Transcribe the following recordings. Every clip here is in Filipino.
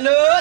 Lut!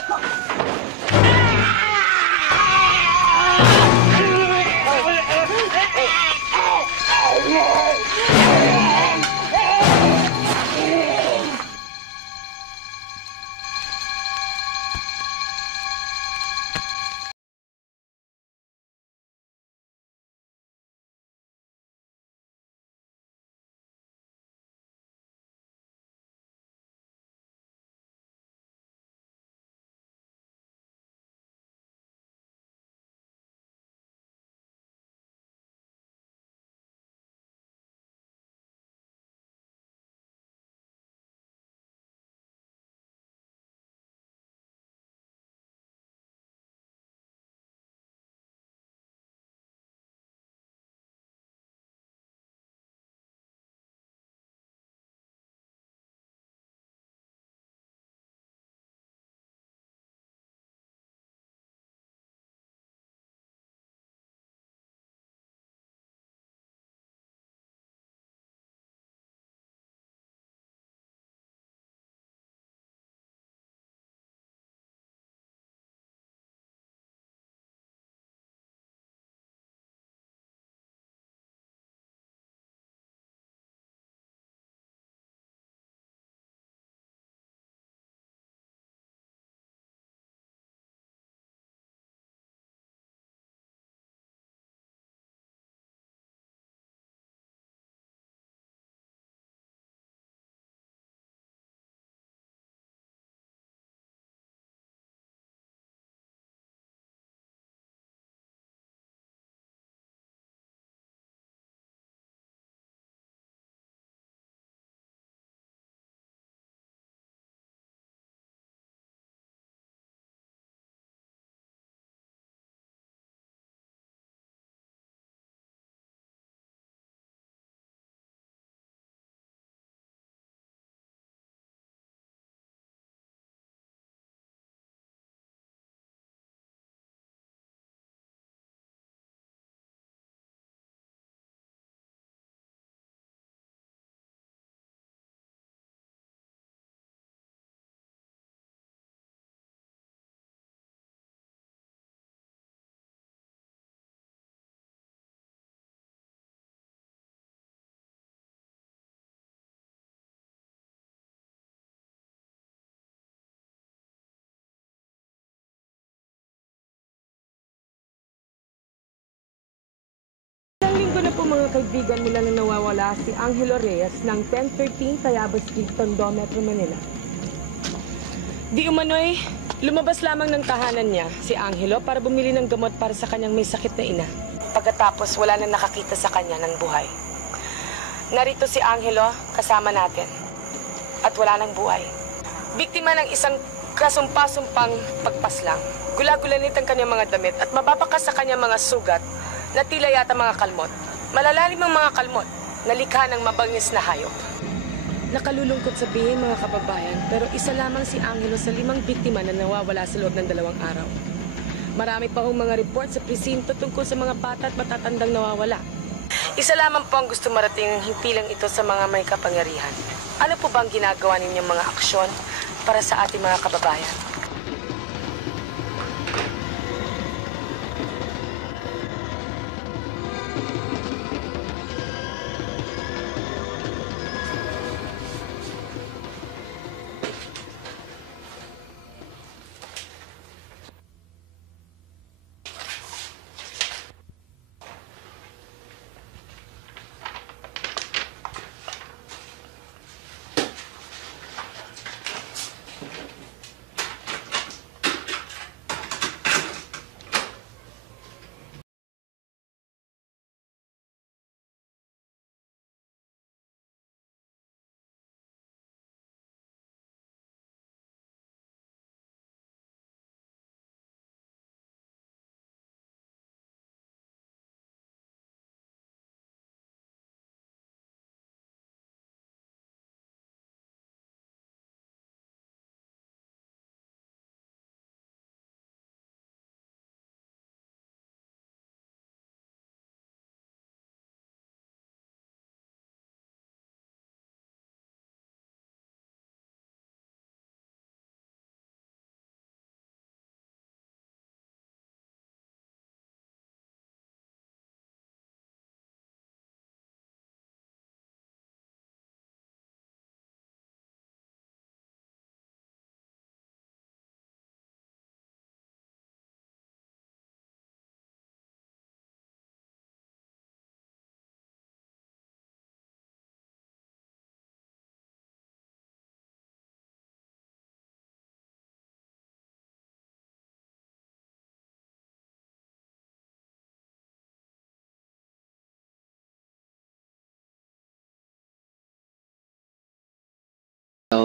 Linggo na po mga kaibigan mula na nawawala si Angelo Reyes ng 1013 Tayabas Street, Tondo, Metro Manila. Di umano'y lumabas lamang ng tahanan niya si Angelo para bumili ng gamot para sa kanyang may sakit na ina. Pagkatapos wala na nakakita sa kanya ng buhay. Narito si Angelo kasama natin at wala ng buhay. Biktima ng isang kasumpa-sumpang pagpaslang. Gula-gulanit ang kanyang mga damit at mababakas sa kanyang mga sugat na tila yata mga kalmot. Malalalim ang mga kalmot na likha ng mabangis na hayop. Nakalulungkot sabihin mga kababayan, pero isa lamang si Angelo sa 5 biktima na nawawala sa loob ng 2 araw. Marami pa hong mga report sa presinto tungkol sa mga bata at matatandang nawawala. Isa lamang po ang gusto marating ng himpilang ito sa mga may kapangyarihan. Ano po bang ginagawa ninyong mga aksyon para sa ating mga kababayan?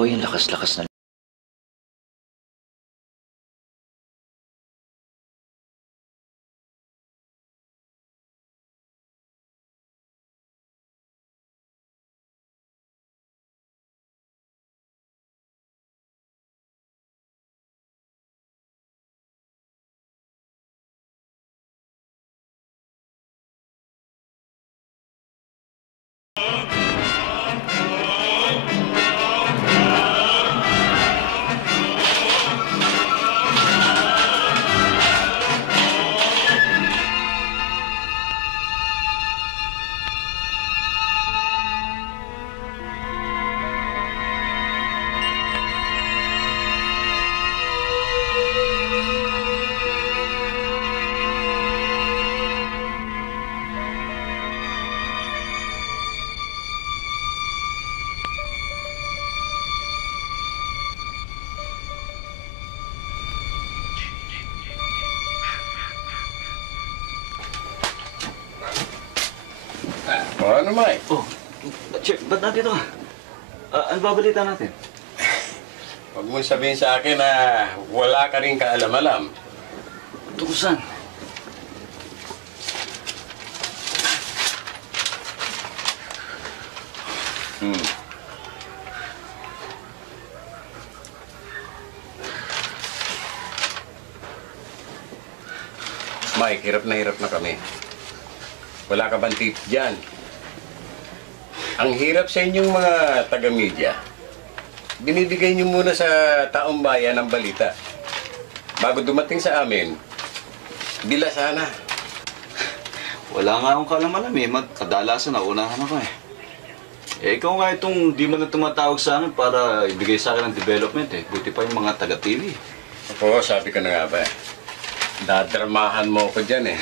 Joy, ang lakas-lakas na. Ano, Mike? Oh, Chef, ba't nandito ka? Ano babalita natin? Huwag mong sabihin sa akin na wala ka rin kaalam-alam. Tungkol saan? Mike, hirap na kami. Wala ka bang tip dyan? Ang hirap sa inyong mga taga-media. Binibigay niyo muna sa taong bayan ang balita. Bago dumating sa amin, bila sana. Wala nga akong kalamalam eh. Kadalasan naunahan ako eh. Ikaw nga itong di man na tumatawag sa akin para ibigay sa akin ng development eh. Buti pa yung mga taga-TV. Oo, sabi ko na nga ba. Dadramahan mo ko dyan eh.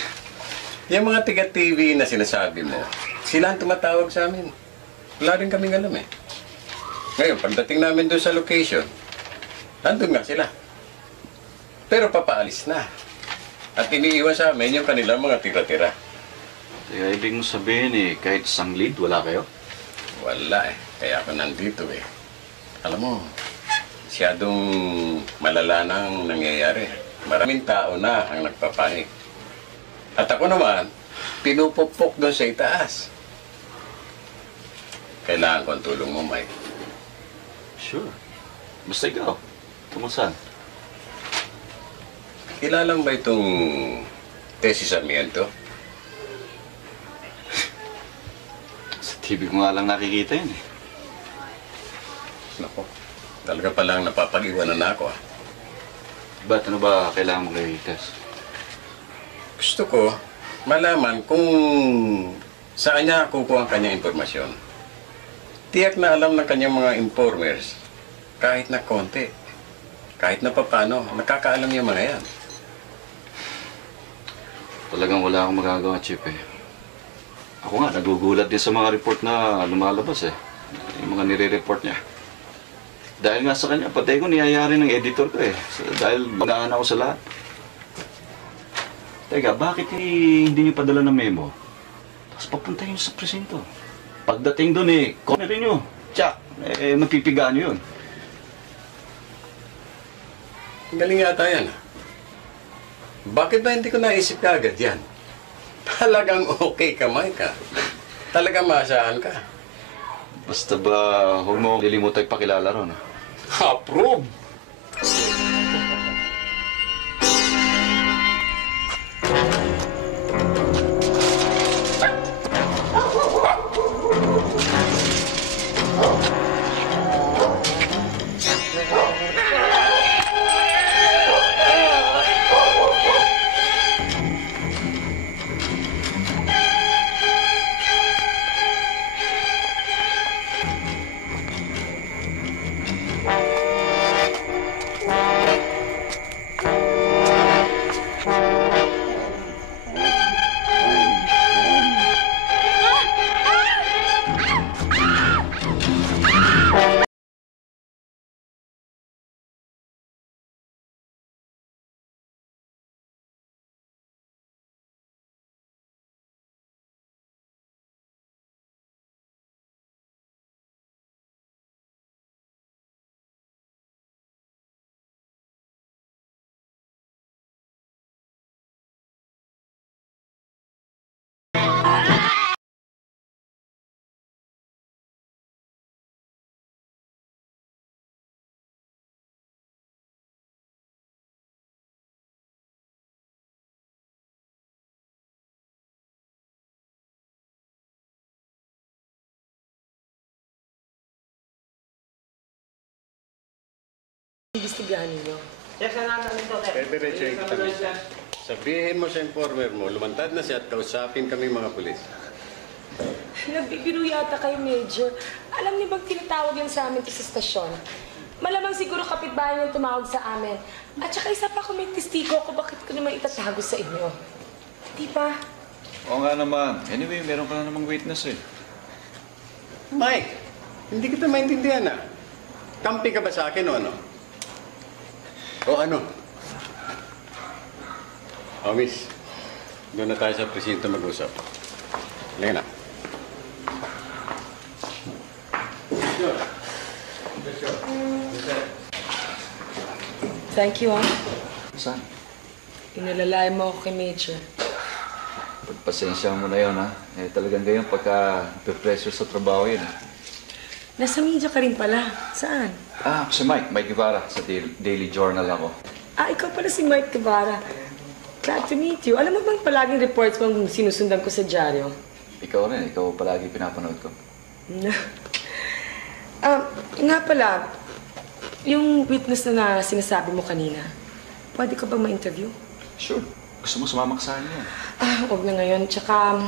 Yung mga taga-TV na sinasabi mo, sila ang tumatawag sa amin. Wala rin kaming alam eh. Ngayon, pagdating namin doon sa location, nandun nga sila. Pero papaalis na. At iniiwan sa amin yung kanilang mga tira-tira. Kaya ibig mo sabihin eh, kahit isang lead, wala kayo? Wala eh. Kaya ako nandito eh. Alam mo, masyadong malala na ang nangyayari. Maraming tao na ang nagpapanik. At ako naman, pinupukpok doon sa itaas. Kailangan ko ang tulong mo, Mike. Sure. Basta ikaw. Tungkol saan? Kilala mo ba itong Tessie Sarmiento? Sa TV ko nga lang nakikita yun eh. Nako, talaga palang napapag-iwanan na ako ah. Ba't ano ba kailangan mo kay Tess? Gusto ko malaman kung saan niya kukuha ang kanyang impormasyon. Tiyak na alam ng kanyang mga informers, kahit na konti, kahit na papano, nakakaalam yung mga yan. Talagang wala akong magagawa, Chip eh. Ako nga, nagugulat din sa mga report na lumalabas eh. Yung mga nire-report niya. Dahil nga sa kanya, patay ko niyayari ng editor ko eh. Dahil magaan ako sa lahat. Teka, bakit hindi niyo padala ng memo? Tapos papunta yun sa presinto. Pagdating doon eh, cornerin niyo. Tsak, mapipigaan niyo yun. Galing yata yan ah. Bakit ba hindi ko naisip ka agad yan? Talagang okay ka, Mike ah. Talagang maasahan ka. Basta ba, huwag mo lilimutan ipakilala ron. Approve! imbestigahan ninyo? Diretso kita minsan. Sabihin mo sa informer mo, lumantad na siya at kausapin kami mga pulis. Nagbibiro yata kayo, Major. Alam niyo bang tinatawag yan sa amin to sa stasyon? Malamang siguro kapitbahay niyang tumawag sa amin. At saka isa pa kung may testigo ko, bakit ko naman itatago sa inyo? Di ba? Oo nga naman. Anyway, meron ka na namang witness eh. Mike, hindi kita maintindihan ah. Kampi ka ba sa akin o ano? O ano? Oh, miss. Doon na tayo sa presinto mag-usap. Halika na. Thank you, ah. Saan? Inalalay mo ako kay Major. Pagpasensya mo na yun, ha? Eh, talagang ganyan pagka pressure sa trabaho yun. Nasa media ka rin pala. Saan? Ah, si Mike Guevara. Sa Daily Journal ako. Ah, ikaw pala si Mike Guevara. Glad to meet you. Alam mo bang palaging reports mong sinusundan ko sa dyaryo? Ikaw rin. Ikaw palagi pinapanood ko. Nga pala, yung witness na sinasabi mo kanina, pwede ko bang ma-interview? Sure. Gusto mo sumama ka sa akin yan? Huwag na ngayon. Tsaka,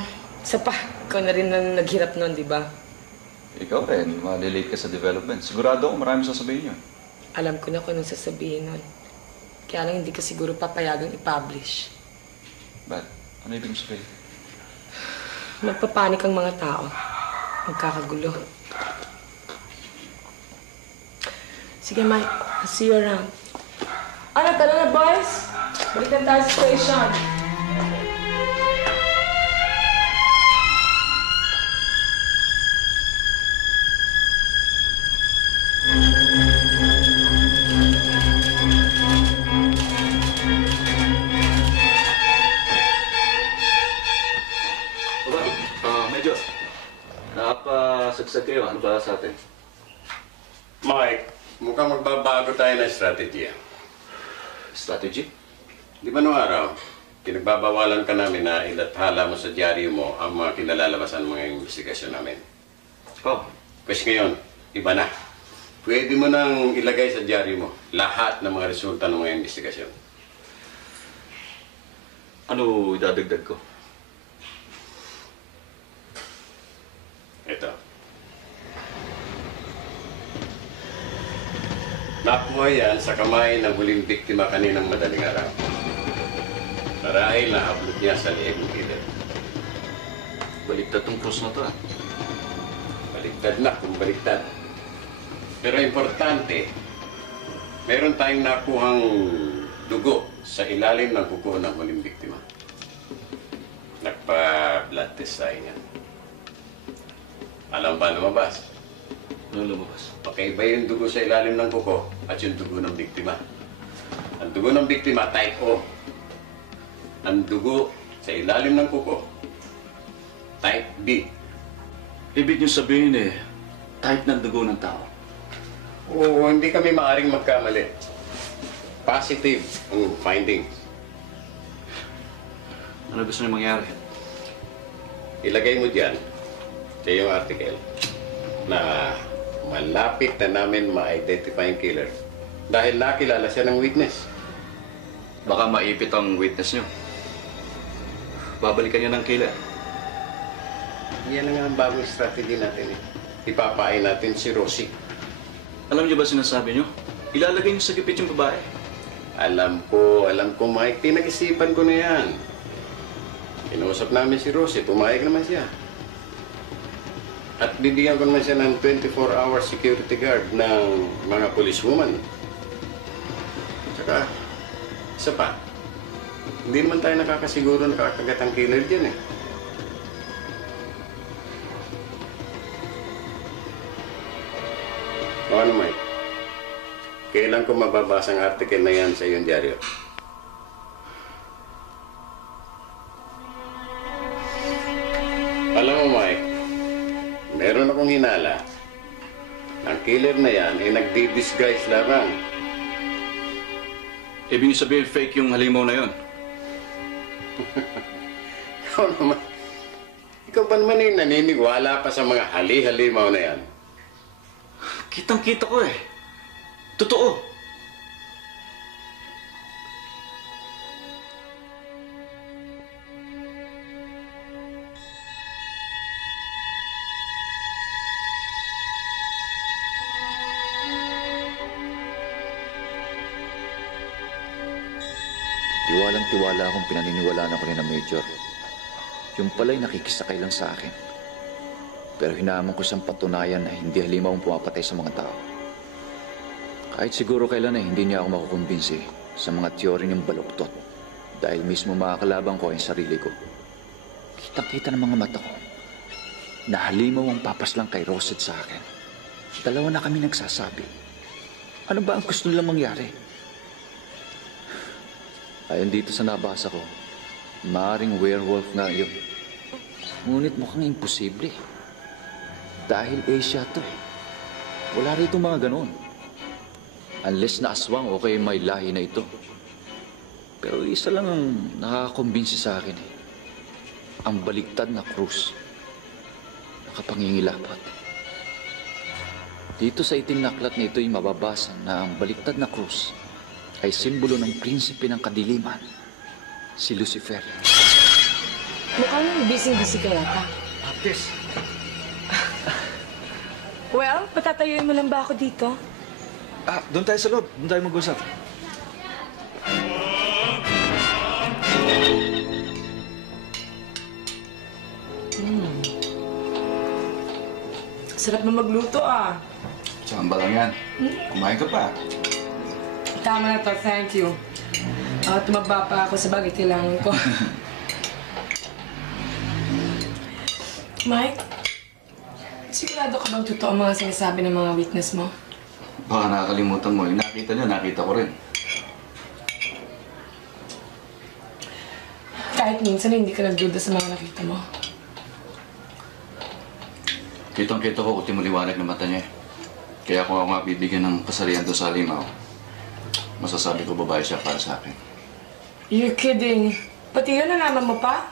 isa pa, ikaw na rin ang naghirap nun, di ba? Ikaw rin. Malilate ka sa development. Sigurado ako marami sasabihin yun. Alam ko na kung anong sasabihin nun. Kaya lang hindi ko siguro papayagang i-publish. Ba't? Ano ibig sabihin? Magpapanik ang mga tao. Magkakagulo. Sige, Mike. I'll see you around. Ano, tara na, boys? Balikan tayo sa station. Medyo. Nakapasagsag kayo. Ano ba sa atin? Mike, mukhang magbabago tayo ng strategy. Strategy? Di ba noong araw, pinagbabawalan ka namin na ilathala mo sa dyaryo mo ang mga kinalalabasan ng mga investigasyon namin. Oh. Pues ngayon, iba na. Pwede mo nang ilagay sa dyaryo mo lahat ng mga resulta ng mga investigasyon. Ano idadagdag ko? Ito. Nakuha yan sa kamay ng huling biktima kaninang madaling araw. Marahil na-upload niya sa lieg ng killer. Baliktad tong cross na to, ah. Baliktad na kung baliktad. Pero importante, meron tayong nakuhang dugo sa ilalim ng kuko ng huling biktima. Nagpa-blood test tayo niyan. Alam ba lumabas? Ano lumabas? Magkaiba yung dugo sa ilalim ng kuko at yung dugo ng biktima. Ang dugo ng biktima, type O. Ang dugo sa ilalim ng kuko, type B. Ibig niyo sabihin type ng dugo ng tao. Oo, hindi kami maaring magkamali. Positive ang findings. Ano gusto niyo mangyari? Ilagay mo dyan sa iyong article na malapit na namin ma-identify ang killer dahil nakilala siya ng witness. Baka maipit ang witness niyo. Babalikan niyo ng killer. Yan ang ang bagong strategy natin eh. Ipapain natin si Rosie. Alam niyo ba sinasabi niyo? Ilalagay niyo sa gipit yung babae. Alam ko, Mike. Pinag-isipan ko na yan. Kinausap namin si Rosie. Pumayag naman siya. At bibigyan ko naman siya ng 24-hour security guard ng mga policewoman. Tsaka, isa pa, hindi naman tayo nakakasiguro nakakagat ang killer dyan eh. O ano, Mike? Kailan ko mababasa ang article na yan sa iyong dyaryo? Alam mo, Mike, meron akong hinala. Ang killer na yan ay nagdi-disguise lamang. Ibig niyo sabihin fake yung halimaw na yon. Ikaw naman, ikaw pa naman yung naniniwala pa sa mga hali-halimaw na yan. Kitang-kita ko eh. Totoo. Tiwalang-tiwala akong pinaniniwalaan ako ni na Major. Yung pala'y nakikisakay lang sa akin. Pero hinahamon ko siyang patunayan na hindi halimaw ang pumapatay sa mga tao. Kahit siguro kailan ay hindi niya ako makukumbinsi sa mga teorya niyang baluktot. Dahil mismo makakalabang ko ang sarili ko. Kitang-kita ng mga mata ko na halimaw ang papaslang kay Roset sa akin. Dalawa na kami nagsasabi. Ano ba ang gusto nilang mangyari? Ayon dito sa nabasa ko, maaaring werewolf nga yun. Ngunit mukhang imposible. Dahil Asia to eh. Wala rito mga ganoon. Unless na aswang o kaya may lahi na ito. Pero isa lang ang nakakakumbinsi sa akin eh. Ang baligtad na krus. Nakapangingilapat. Dito sa itim na aklat na ito'y mababasa na ang baligtad na krus ay simbolo ng prinsipe ng kadiliman, si Lucifer. Mukhang busy-busy ka yata. Baptist! Well, patatayuin mo lang ba ako dito? Doon tayo sa loob. Doon tayo mag-usap. Sarap na magluto ah. Saan ba lang yan? Kumain ka pa. Tama na to, thank you. Tumaba pa ako sa bagay kailangan ko. Mike, sigurado ka bang totoo ang mga sinasabi ng mga witness mo? Baka nakakalimutan mo. Yung nakita niya, nakita ko rin. Kahit minsan hindi ka nagduda sa mga nakita mo. Kitang-kita ko kuti maliwanag na mata niya. Kaya kung ako mabibigyan ng kasarian doon sa halimaw, masasabi ko babae siya para sa akin. You're kidding. Pati yun nalaman mo pa?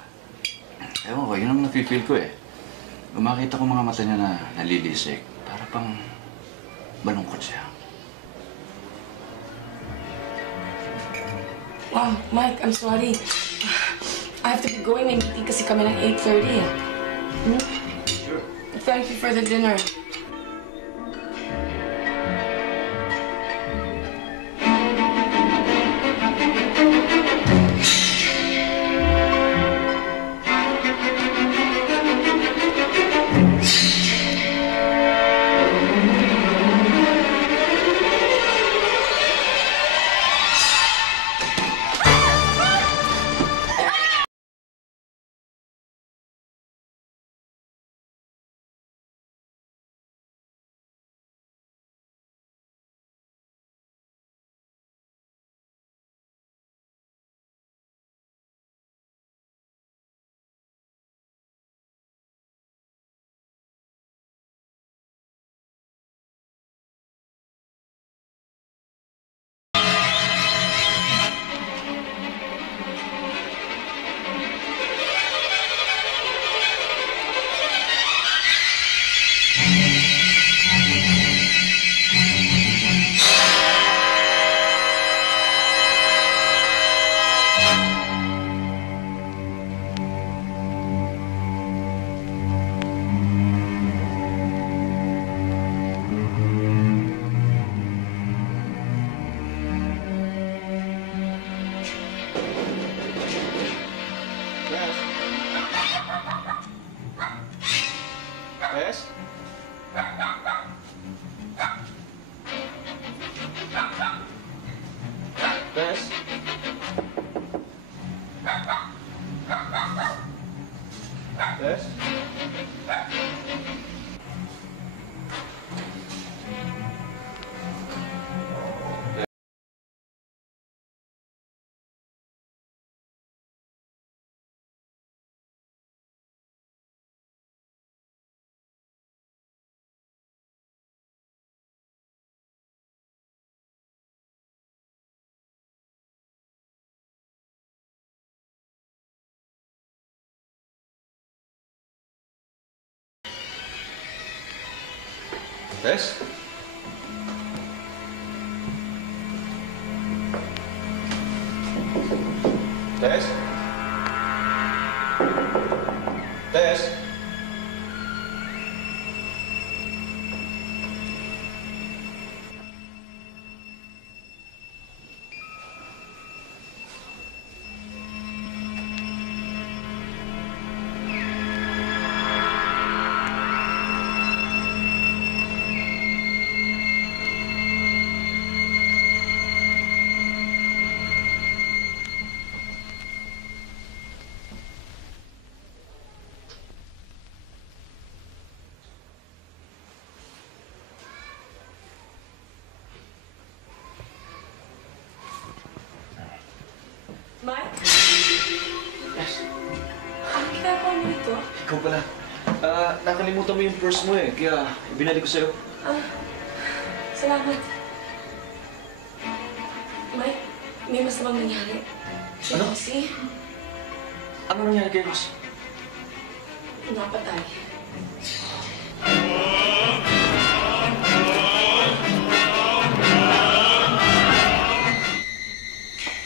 Ewan ko, yun ang napipil ko eh. Makita ko mga mata niya na nalilisik. Para pang malungkot siya. Wow, Mike, I'm sorry. I have to be going. May meeting kasi kami ng 8:30. Sure. Thank you for the dinner. Yes? Yes? Yes? Tess? Tess? Tess? Yes. Ang ginagawa mo nito? Ikaw pala. Nakalimutan mo yung purse mo eh, kaya binalik ko sa'yo. Salamat. Mike, may masamang nangyari. Ano? Rosie, Ano nangyari kay Ross? napatay.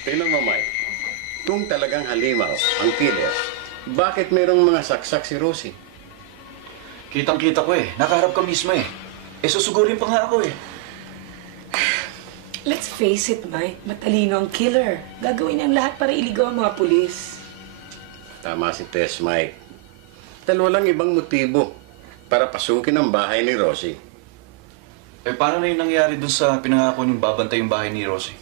Tingnan mo, Mike. Kung talagang halimaw ang killer, bakit mayroong mga saksak si Rosie? Kitang-kita ko eh. Nakaharap ka mismo eh. Susugurin pa nga ako eh. Let's face it, Mike. Matalino ang killer. Gagawin niya ang lahat para iligaw ang mga pulis. Tama si Tess, Mike. Dalawa lang ibang motibo para pasukin ang bahay ni Rosie. Paano na yung nangyari dun sa pinangako niyong babantay yung bahay ni Rosie?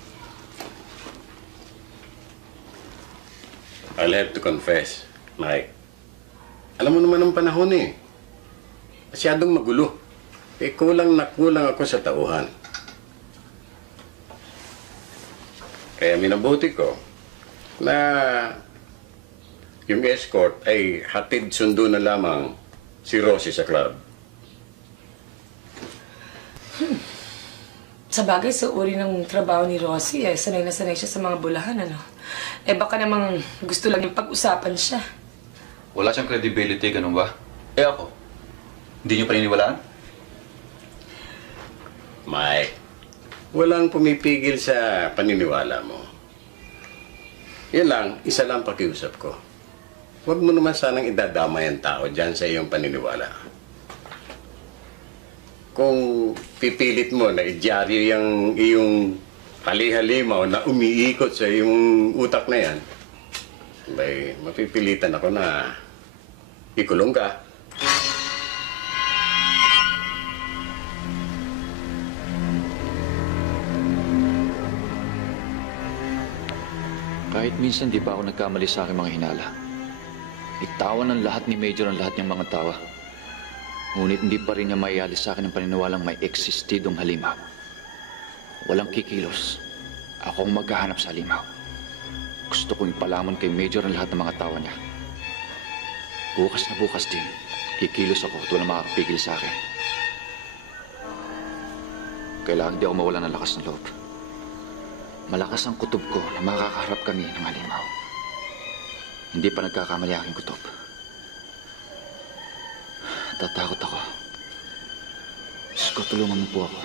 I'll have to confess, Mike. Alam mo naman ang panahon eh. Masyadong magulo. Kulang na kulang ako sa tauhan. Kaya minabuti ko na yung escort ay hatid sundo na lamang si Rosie sa club. Sa bagay, sa uri ng trabaho ni Rosie, sanay na sanay siya sa mga bulahan, ano? Baka namang gusto lang yung pag-usapan siya. Wala siyang credibility, ganun ba? Ako, hindi niyo paniniwalaan? Mike, walang pumipigil sa paniniwala mo. Yan lang, isa lang pakiusap ko. Huwag mo naman sanang idadamay ang tao dyan sa iyong paniniwala. Kung pipilit mo na idyaryo yung iyong hali-halimaw na umiikot sa iyong utak na yan, bay, mapipilitan ako na ikulong ka. Kahit minsan di ba ako nagkamali sa aking mga hinala. Itawan ng lahat ni Major ang lahat niyang mga tawa. Ngunit hindi pa rin niya maialis sa akin ang paniniwalang may eksistidong halimaw. Walang kikilos. Ako ang maghahanap sa halimaw. Gusto kong ipalamon kay Major ang lahat ng mga tawa niya. Bukas na bukas din, kikilos ako at walang makakapigil sa akin. Kailangan di ako mawala ng lakas ng loob. Malakas ang kutob ko na makakaharap kami ng halimaw. Hindi pa nagkakamali aking kutob. Tatakot ako. Diyos ko, tulungan mo po ako.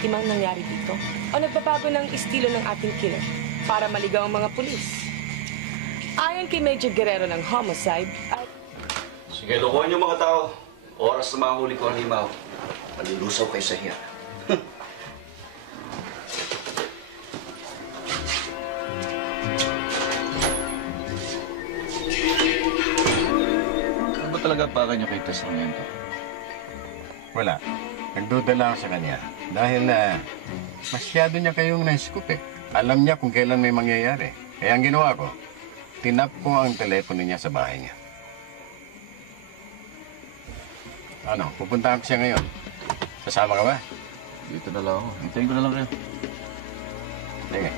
biktimang nangyari dito? O nagbabago ng estilo ng ating killer para maligaw ang mga pulis? Ayon kay Major Guerrero ng homicide, ay Sige, lokohan niyo mga tao. Oras na mahuli ko ang limaw. Malilusaw kayo sa hiya. Ano ba talaga para niyo kay Tess Sarmiento? Wala. Nagduda lang ako sa kanya. Dahil masyado niya kayong na-scoop eh. Alam niya kung kailan may mangyayari. Kaya ang ginawa ko, tinap ko ang telepono niya sa bahay niya. Ano, pupuntahan ko siya ngayon. Kasama ka ba? Dito na lang ako. Hintayin ko na lang kayo. Sige.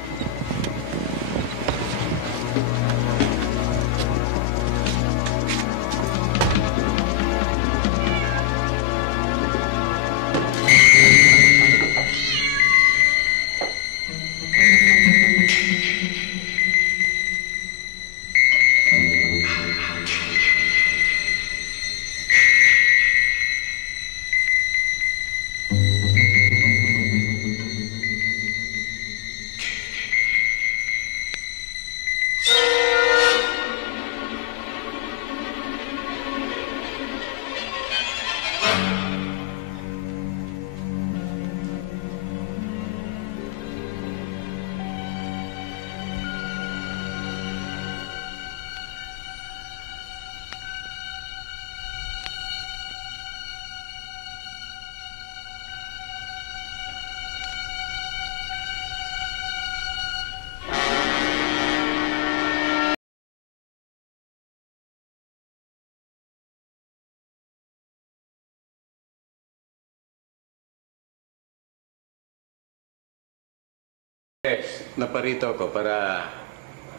Yes, naparito ako para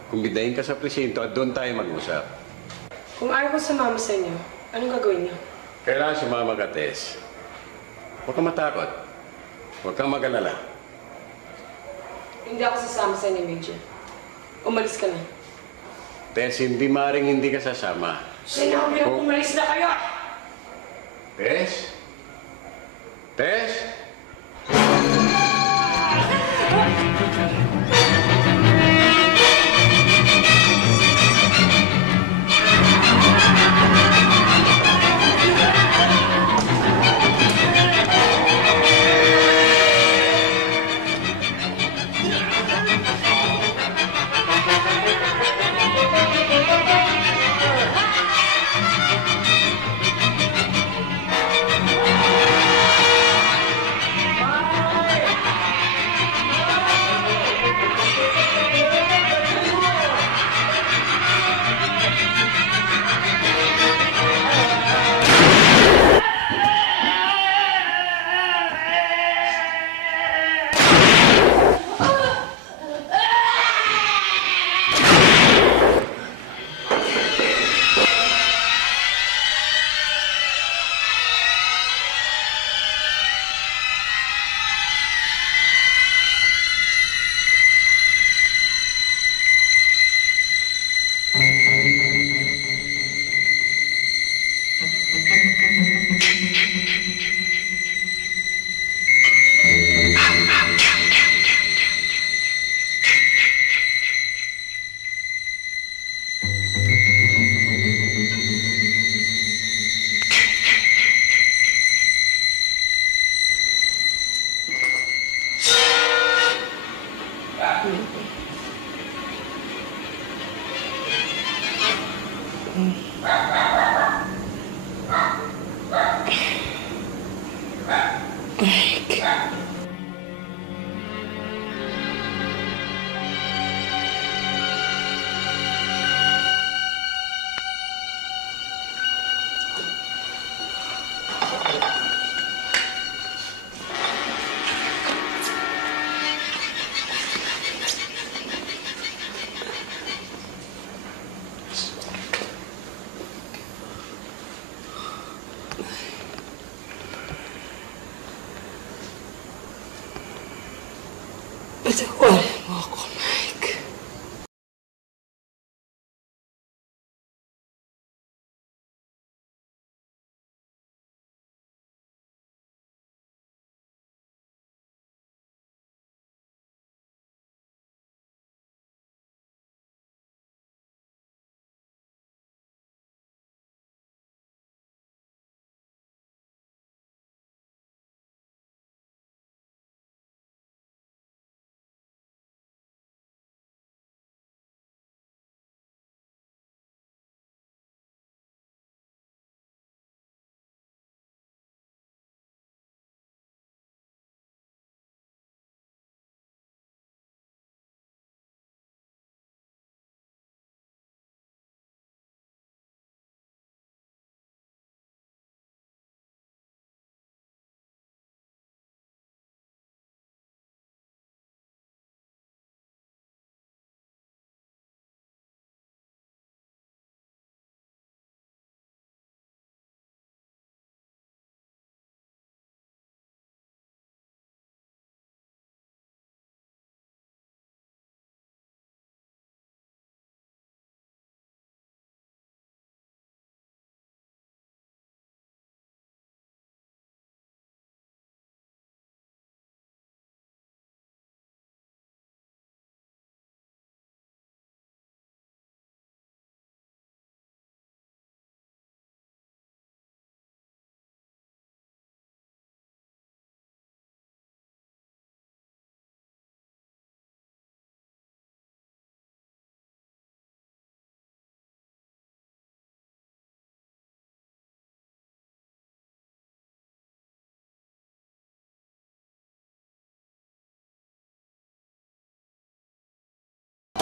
kumbidahin ka sa presinto at doon tayo mag-usap. kung ayaw ko sumama sa inyo, anong gagawin niyo? Kailangan sumama ka, Tess. Huwag kang matakot. Huwag kang mag-alala. Hindi ako sasama sa inyo, Major. Umalis ka na. Tess, hindi maring hindi ka sasama. Sinabi na umalis na kayo! Tess? Tess? Patawarin mo ako, Mike.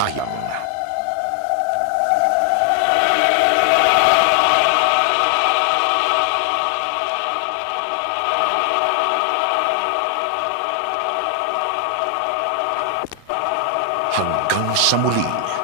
kamatayan. Hanggang sa muli.